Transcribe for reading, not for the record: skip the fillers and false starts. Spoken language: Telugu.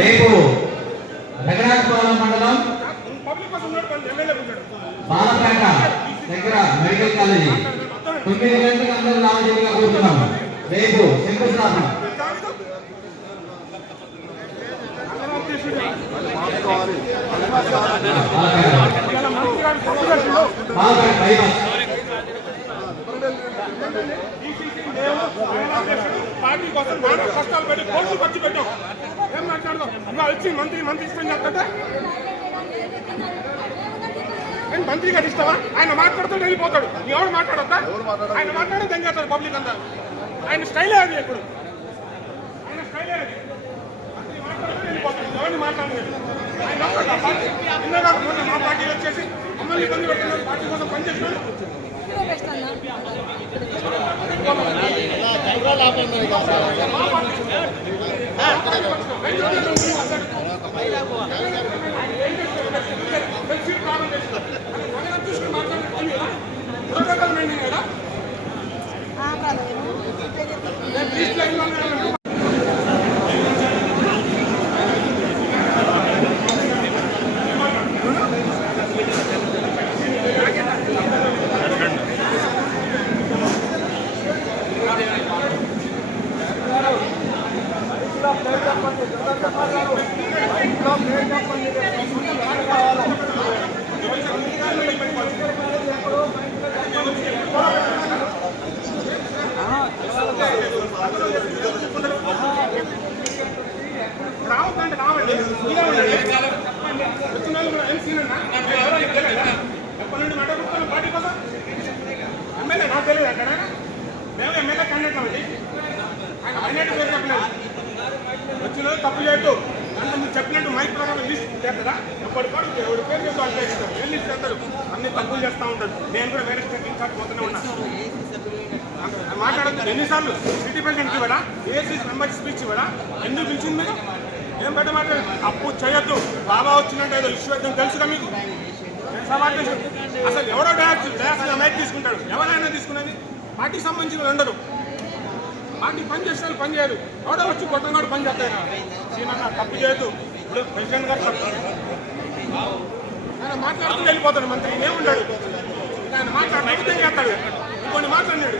రేపు రఘునాథపాలెం మండలం బాలపేట దగ్గర మెడికల్ కాలేజీ 9 గంటలకు అందరూ రావాల్సిందిగా కోరుతున్నాము. రేపు శంకుస్థాపన పార్టీ కోసం నానా కష్టాలు పెట్టి కోర్టు ఖర్చు పెట్టాం. ఏం మాట్లాడదాం? ఇంకా వచ్చి మంత్రి ఇష్టం చేస్తుంటే నేను మంత్రి గారు ఇస్తావా? ఆయన మాట్లాడుతూ వెళ్ళిపోతాడు. ఎవరు మాట్లాడొద్దా? ఆయన మాట్లాడే తెంగేస్తాడు పబ్లిక్ అంతా. ఆయన స్టైలే అది. ఇప్పుడు ఆయన స్టైలే అది. మంత్రి మాట్లాడుతూ వెళ్ళిపోతాడు. ఎవరిని మాట్లాడలేదు. ఆయన నిన్నగా మా పార్టీలు వచ్చేసి మమ్మల్ని ఇబ్బంది పెడుతున్నారు. పార్టీ కోసం పనిచేస్తున్నాడు. రావద్దండి రావండి. వచ్చిన ఎప్పటి నుండి మాట్లాడుతున్నాం పార్టీ కోసం. ఎమ్మెల్యే నాకు తెలియదు. అక్కడ మేము ఎమ్మెల్యే క్యాండిడేట్ అండి. ఆయన అయినట్టు పేరు చెప్పలేదు. వచ్చిన తప్పు చేయొద్దు అంటే మీరు చెప్పినట్టు మైక్ ప్రకారం లిస్ట్ చేస్తారా? ఎప్పటికాడు ఎవరి పేరు చేస్తూ అంటే ఇస్తారు. ఏం లిస్ట్ చేస్తారు? అన్ని తప్పులు చేస్తూ ఉంటారు. నేను కూడా వేరే స్టేట్ ఇన్ఛార్జ్ పోతూనే ఉన్నా. మాట్లాడద్దు. ఎన్నిసార్లు సిటీ ప్రెసిడెంట్ ఇవ్వడా? ఏసీ మెంబర్ స్పీచ్ ఇవ్వడా? ఎందుకు పిలిచింది మీరు? ఏం పెద్ద మాట్లాడు. అప్పు చేయొద్దు. బాబా వచ్చినట్టు ఏదో ఇష్యూ అవుతుంది తెలుసుగా మీకు. అసలు ఎవరో డయాస్ మైక్ తీసుకుంటాడు. ఎవరైనా తీసుకునేది పార్టీకి సంబంధించిన ఉండరు. పార్టీ పని చేస్తారు, పని చేయరు. ఎవడో వచ్చి కొట్టంగాడు పని చేస్తాయి. సీనన్న తప్పు చేయొద్దు. ఇప్పుడు ప్రెసిడెంట్ గారు ఆయన మాట్లాడుతూ వెళ్ళిపోతాడు. మంత్రి ఏముంటాడు. ఆయన మాట్లాడుతూ చేస్తాడు. ఇంకొన్ని మాట్లాడినాడు.